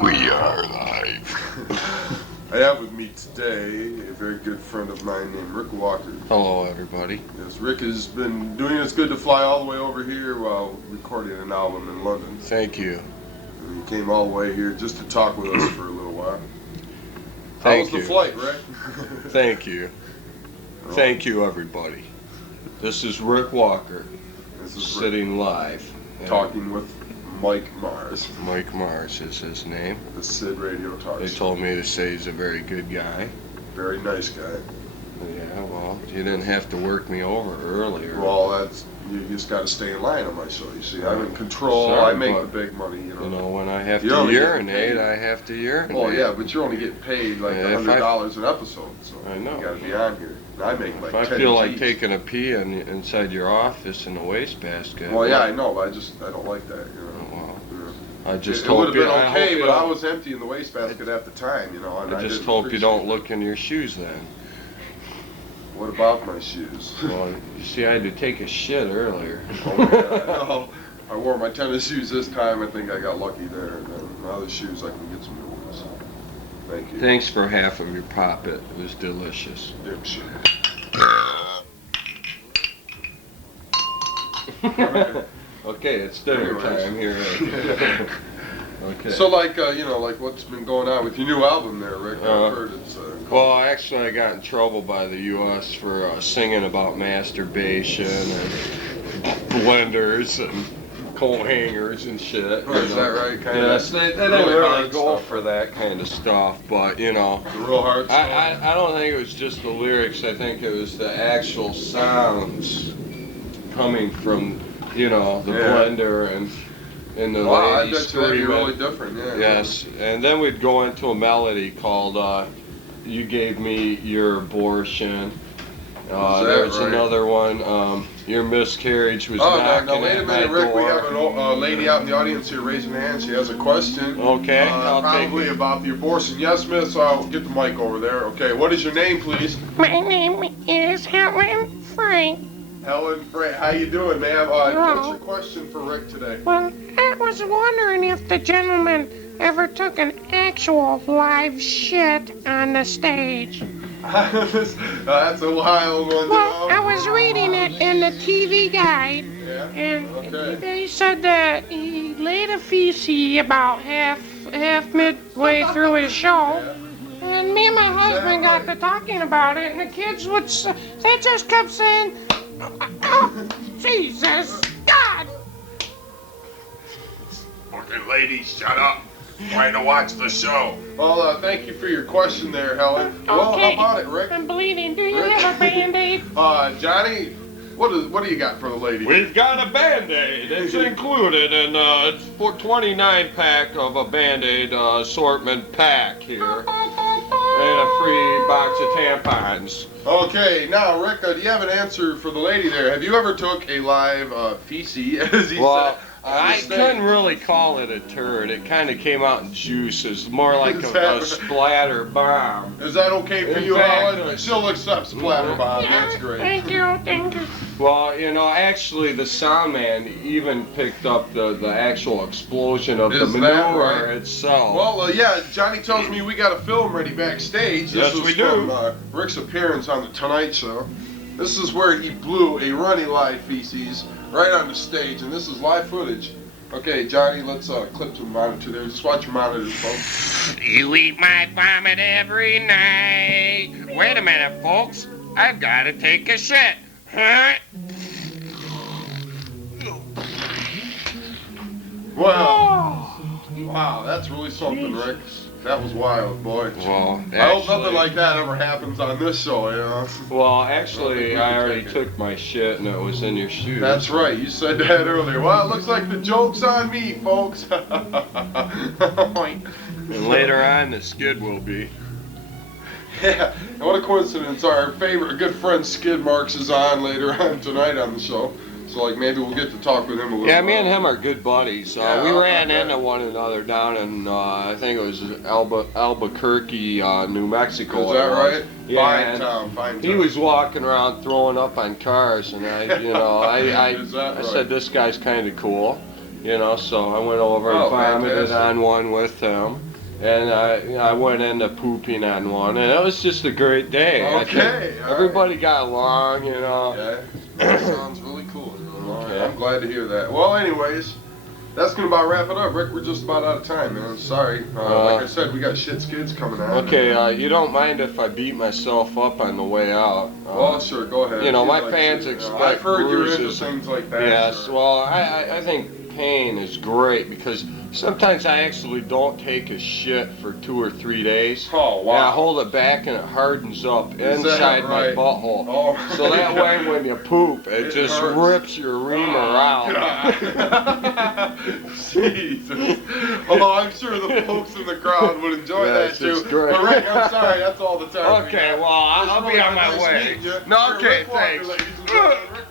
We are live. I have with me today a very good friend of mine named Rick Walker. Hello, everybody. Yes, Rick has been doing us good to fly all the way over here while recording an album in London. Thank you. And he came all the way here just to talk with us for a little while. How Thank was the you. flight, Rick? Thank you. Thank you, everybody. This is Rick Walker, This is Rick sitting live. talking with Mike Mars, Mike Mars is his name. the Sid Radio Talk They Show. told me to say he's a very good guy. Very nice guy. Yeah, well, you didn't have to work me over earlier. Well, that's you just got to stay in line on my show. You see, I'm in control. Sorry, I make but, the big money. You You know, when I have You're to only getting urinate, paid. I have to urinate. Well, yeah, but you're only getting paid like Yeah, if $100 an episode, so I know. you got to be on here. And I make like If I 10 feel like Gs. taking a pee inside your office in the wastebasket. Well, yeah, I know, but I don't like that. You Oh, know. well, Yeah. I just It would hope have you. been I okay, hope you but I don't- was empty in the wastebasket at the time, you know. And I just didn't hope you appreciate don't it. look in your shoes then. What about my shoes? Well, you see, I had to take a shit earlier. Oh my God, no. I wore my tennis shoes this time. I think I got lucky there. And then my other shoes, I can get some new ones. Thank you. Thanks for half of your poppet. It was delicious. Dipshit. Okay, it's dinner Anyways. time here. Okay. So, like, you know, like what's been going on with your new album there, Rick? I've heard it's. Well, actually, I got in trouble by the U.S. for singing about masturbation and blenders and coat hangers and shit. Is that right? Kind Yes, of. they didn't really really hard go stuff. for that kind of stuff, but you know. The real hard stuff. I don't think it was just the lyrics. I think it was the actual sounds coming from, you know, the Yeah. blender and the Wow, I ladies bet you that'd be screaming. really different, yeah. Yes, and then we'd go into a melody called "You Gave Me Your Abortion." that There's right? another one. Your miscarriage was Oh, knocking now wait a at minute, my Rick. We door. have a lady out in the audience here raising her hand. She has a question. Okay, I'll take Probably it. about the abortion. Yes, miss. I'll get the mic over there. Okay, what is your name, please? My name is Helen Frank. Helen Frank. How you doing, ma'am? What's Hello. your question for Rick today? Well, I was wondering if the gentleman ever took an actual live shit on the stage. That's a wild one. Well, to I know. was reading it in the TV guide, Yeah. and Okay. they said that he laid a feces about half midway through his show. And me and my husband got to talking about it, and the kids they just kept saying, "Oh, Jesus, God!" Fucking lady, shut up. Trying to watch the show. Well, thank you for your question there, Helen. Well, Okay. how about it, Rick? I'm bleeding. Do you have a Band-Aid? Johnny, what do you got for the lady? We've got a Band-Aid. It's included in it's for 29 pack of a Band-Aid assortment pack here. And a free box of tampons. Okay, now Rick, do you have an answer for the lady there? Have you ever took a live feces, as he Well, said? on the I stage? couldn't really call it a turd. It kind of came out in juices, more like Is a that- splatter bomb. Is that okay for you, Exactly. Helen? She'll accept splatter bomb. That's great. Thank you, thank you. Well, you know, actually, the sound man even picked up the actual explosion of Is the that manure right? itself. Well, yeah, Johnny tells me we got a film ready backstage. Yes, this was we do. From Rick's appearance on the Tonight Show. This is where he blew a running live feces right on the stage, and this is live footage. Okay, Johnny, let's clip to the monitor there. Just watch your monitors, folks. You eat my vomit every night. Wait a minute, folks. I've got to take a shit. Huh? Wow. Wow, that's really something, Rick. That was wild, boy. Well, I hope nothing like that ever happens on this show, you know. Well, actually, I already took my shit and it was in your shoes. That's right, you said that earlier. Well, it looks like the joke's on me, folks. And later on, the skid will be. Yeah, and what a coincidence. Our favorite good friend Skid Marks is on later on tonight on the show. So, like, maybe we'll get to talk with him a little Yeah, bit. me and him are good buddies. Yeah, We I ran bet. into one another down in, I think it was Albuquerque, New Mexico. Is that it was. right? Yeah, Fine and town, fine town. he was walking around throwing up on cars, and I Is that right? said, this guy's kind of cool, you know, so I went over Oh, and vomited fantastic. on one with him. And I went into pooping on one, and it was just a great day. I think Okay, all right. everybody got along, you know. Yeah, that sounds really cool. Okay. I'm glad to hear that. Well, anyways, that's gonna about wrap it up, Rick. We're just about out of time, man. Sorry. Like I said, we got shit skids coming out. Okay, you don't mind if I beat myself up on the way out? Well, sure, go ahead. You know, If my like fans to, expect I've heard you're into bruises. things like that. Yes, sure. well, I think pain is great because sometimes I actually don't take a shit for 2 or 3 days. Oh, wow. And I hold it back and it hardens up Is that inside right? my butthole. Oh. So that way when you poop, it It just hurts. rips your reamer out. God. Jesus. Although I'm sure the folks in the crowd would enjoy Yes, that it's too. great. But Rick, I'm sorry, that's all the time. we Okay, got. well, It's I'll really be on my nice way. meeting you. No, You're okay, Rick Walker, thanks. ladies and gentlemen. Rick